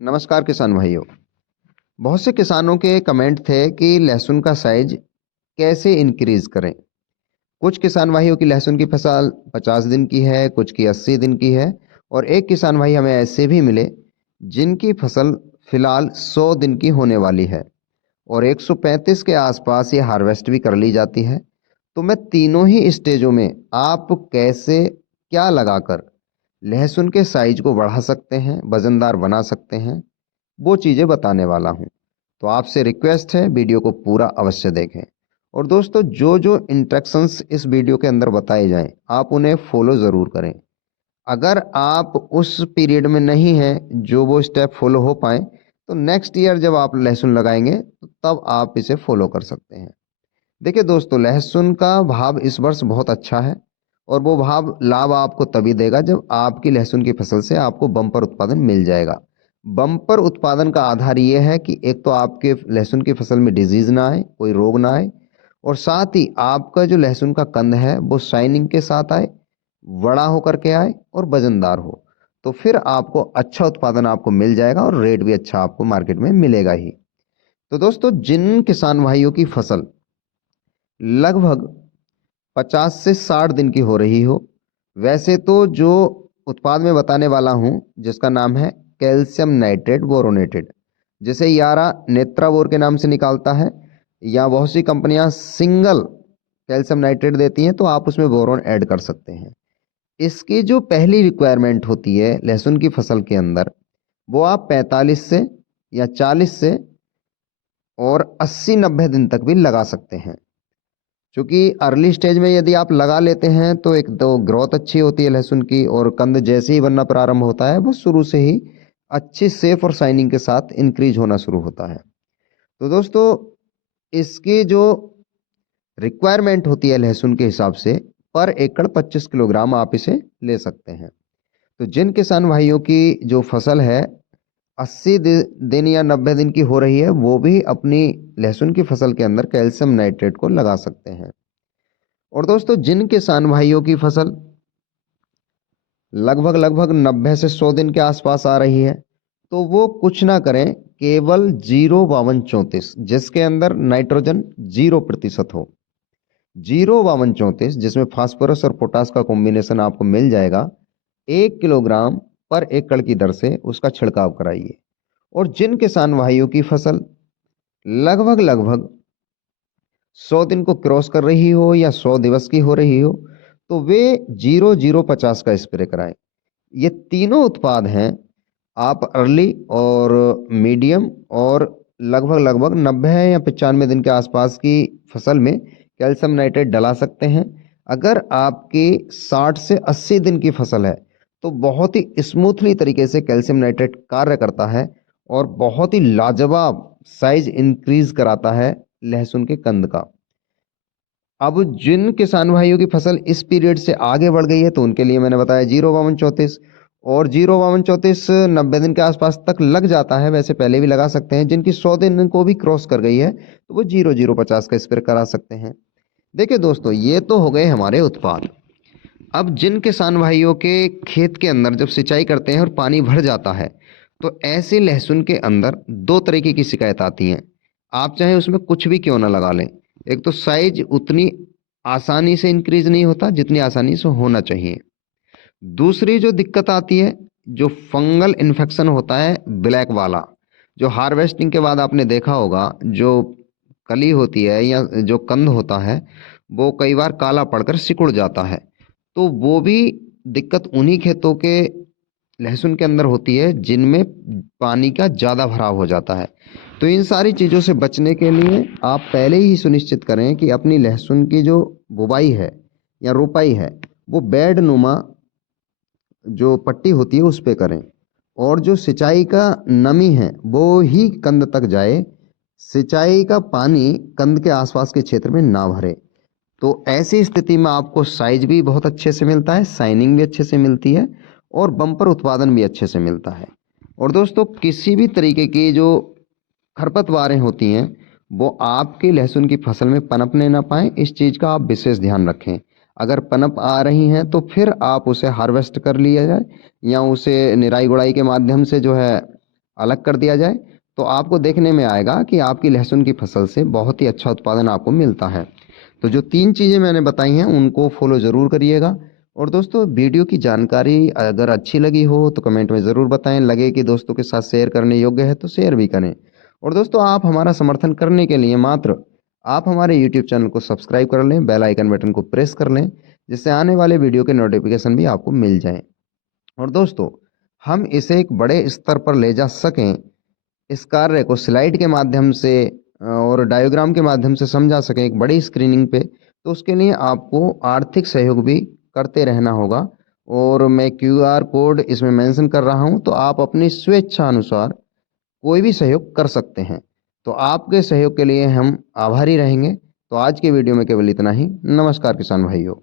नमस्कार किसान भाइयों। बहुत से किसानों के कमेंट थे कि लहसुन का साइज कैसे इंक्रीज करें। कुछ किसान भाइयों की लहसुन की फसल 50 दिन की है, कुछ की 80 दिन की है और एक किसान भाई हमें ऐसे भी मिले जिनकी फसल फिलहाल 100 दिन की होने वाली है और 135 के आसपास ये हार्वेस्ट भी कर ली जाती है। तो मैं तीनों ही स्टेजों में आप कैसे क्या लगाकर लहसुन के साइज को बढ़ा सकते हैं, वजनदार बना सकते हैं, वो चीज़ें बताने वाला हूँ। तो आपसे रिक्वेस्ट है वीडियो को पूरा अवश्य देखें। और दोस्तों, जो जो इंस्ट्रक्शंस इस वीडियो के अंदर बताए जाएं आप उन्हें फॉलो ज़रूर करें। अगर आप उस पीरियड में नहीं हैं जो वो स्टेप फॉलो हो पाए तो नेक्स्ट ईयर जब आप लहसुन लगाएंगे तो तब आप इसे फॉलो कर सकते हैं। देखिए दोस्तों, लहसुन का भाव इस वर्ष बहुत अच्छा है और वो भाव लाभ आपको तभी देगा जब आपकी लहसुन की फसल से आपको बम्पर उत्पादन मिल जाएगा। बम्पर उत्पादन का आधार ये है कि एक तो आपके लहसुन की फसल में डिजीज ना आए, कोई रोग ना आए और साथ ही आपका जो लहसुन का कंद है वो शाइनिंग के साथ आए, बड़ा होकर के आए और वजनदार हो। तो फिर आपको अच्छा उत्पादन आपको मिल जाएगा और रेट भी अच्छा आपको मार्केट में मिलेगा ही। तो दोस्तों, जिन किसान भाइयों की फसल लगभग 50 से 60 दिन की हो रही हो, वैसे तो जो उत्पाद मैं बताने वाला हूं जिसका नाम है कैल्शियम नाइट्रेट बोरोनेटेड, जिसे यारा नेत्रावोर के नाम से निकालता है, या बहुत सी कंपनियां सिंगल कैल्शियम नाइट्रेट देती हैं तो आप उसमें बोरोन ऐड कर सकते हैं। इसकी जो पहली रिक्वायरमेंट होती है लहसुन की फसल के अंदर, वो आप 45 से या 40 से और 80-90 दिन तक भी लगा सकते हैं। क्योंकि अर्ली स्टेज में यदि आप लगा लेते हैं तो एक तो ग्रोथ अच्छी होती है लहसुन की और कंद जैसे ही बनना प्रारंभ होता है वो शुरू से ही अच्छी सेफ और शाइनिंग के साथ इंक्रीज होना शुरू होता है। तो दोस्तों, इसकी जो रिक्वायरमेंट होती है लहसुन के हिसाब से पर एकड़ 25 किलोग्राम आप इसे ले सकते हैं। तो जिन किसान भाइयों की जो फसल है 80 दिन या 90 दिन की हो रही है वो भी अपनी लहसुन की फसल के अंदर कैल्शियम नाइट्रेट को लगा सकते हैं। और दोस्तों, जिन किसान भाइयों की फसल लगभग लगभग 90 से 100 दिन के आसपास आ रही है तो वो कुछ ना करें, केवल 05234 जिसके अंदर नाइट्रोजन 0% हो, 05234 जिसमें फास्फोरस और पोटास का कॉम्बिनेशन आपको मिल जाएगा, 1 किलोग्राम पर एकड़ की दर से उसका छिड़काव कराइए। और जिन किसान भाइयों की फसल लगभग लगभग 100 दिन को क्रॉस कर रही हो या 100 दिवस की हो रही हो तो वे 0050 का स्प्रे कराएं। ये तीनों उत्पाद हैं आप अर्ली और मीडियम और लगभग लगभग 90 या 95 दिन के आसपास की फसल में कैल्शियम नाइट्रेट डला सकते हैं। अगर आपकी 60 से 80 दिन की फसल है तो बहुत ही स्मूथली तरीके से कैल्शियम नाइट्रेट कार्य करता है और बहुत ही लाजवाब साइज इंक्रीज कराता है लहसुन के कंद का। अब जिन किसान भाइयों की फसल इस पीरियड से आगे बढ़ गई है तो उनके लिए मैंने बताया 05234, और 05234 90 दिन के आसपास तक लग जाता है, वैसे पहले भी लगा सकते हैं। जिनकी 100 दिन को भी क्रॉस कर गई है तो वो 0050 का स्प्रे करा सकते हैं। देखिए दोस्तों, ये तो हो गए हमारे उत्पाद। अब जिन किसान भाइयों के खेत के अंदर जब सिंचाई करते हैं और पानी भर जाता है तो ऐसे लहसुन के अंदर दो तरीके की शिकायत आती हैं। आप चाहे उसमें कुछ भी क्यों ना लगा लें, एक तो साइज उतनी आसानी से इंक्रीज नहीं होता जितनी आसानी से होना चाहिए। दूसरी जो दिक्कत आती है, जो फंगल इन्फेक्शन होता है ब्लैक वाला, जो हार्वेस्टिंग के बाद आपने देखा होगा, जो कली होती है या जो कंद होता है वो कई बार काला पड़कर सिकुड़ जाता है। तो वो भी दिक्कत उन्हीं खेतों के लहसुन के अंदर होती है जिनमें पानी का ज़्यादा भराव हो जाता है। तो इन सारी चीज़ों से बचने के लिए आप पहले ही सुनिश्चित करें कि अपनी लहसुन की जो बुवाई है या रोपाई है वो बेड नुमा जो पट्टी होती है उस पे करें, और जो सिंचाई का नमी है वो ही कंद तक जाए, सिंचाई का पानी कंद के आसपास के क्षेत्र में ना भरे। तो ऐसी स्थिति में आपको साइज भी बहुत अच्छे से मिलता है, शाइनिंग भी अच्छे से मिलती है और बम्पर उत्पादन भी अच्छे से मिलता है। और दोस्तों, किसी भी तरीके की जो खरपतवारें होती हैं वो आपकी लहसुन की फसल में पनपने ना पाए, इस चीज़ का आप विशेष ध्यान रखें। अगर पनप आ रही हैं तो फिर आप उसे हार्वेस्ट कर लिया जाए या उसे निराई गुड़ाई के माध्यम से जो है अलग कर दिया जाए तो आपको देखने में आएगा कि आपकी लहसुन की फसल से बहुत ही अच्छा उत्पादन आपको मिलता है। तो जो 3 चीज़ें मैंने बताई हैं उनको फॉलो ज़रूर करिएगा। और दोस्तों वीडियो की जानकारी अगर अच्छी लगी हो तो कमेंट में ज़रूर बताएं, लगे कि दोस्तों के साथ शेयर करने योग्य है तो शेयर भी करें। और दोस्तों आप हमारा समर्थन करने के लिए मात्र आप हमारे यूट्यूब चैनल को सब्सक्राइब कर लें, बेल आइकन बटन को प्रेस कर लें, जिससे आने वाले वीडियो के नोटिफिकेशन भी आपको मिल जाएं। और दोस्तों हम इसे एक बड़े स्तर पर ले जा सकें, इस कार्य को स्लाइड के माध्यम से और डायग्राम के माध्यम से समझा सकें एक बड़ी स्क्रीनिंग पे, तो उसके लिए आपको आर्थिक सहयोग भी करते रहना होगा। और मैं क्यूआर कोड इसमें मेंशन कर रहा हूं, तो आप अपनी स्वेच्छा अनुसार कोई भी सहयोग कर सकते हैं। तो आपके सहयोग के लिए हम आभारी रहेंगे। तो आज के वीडियो में केवल इतना ही। नमस्कार किसान भाइयों।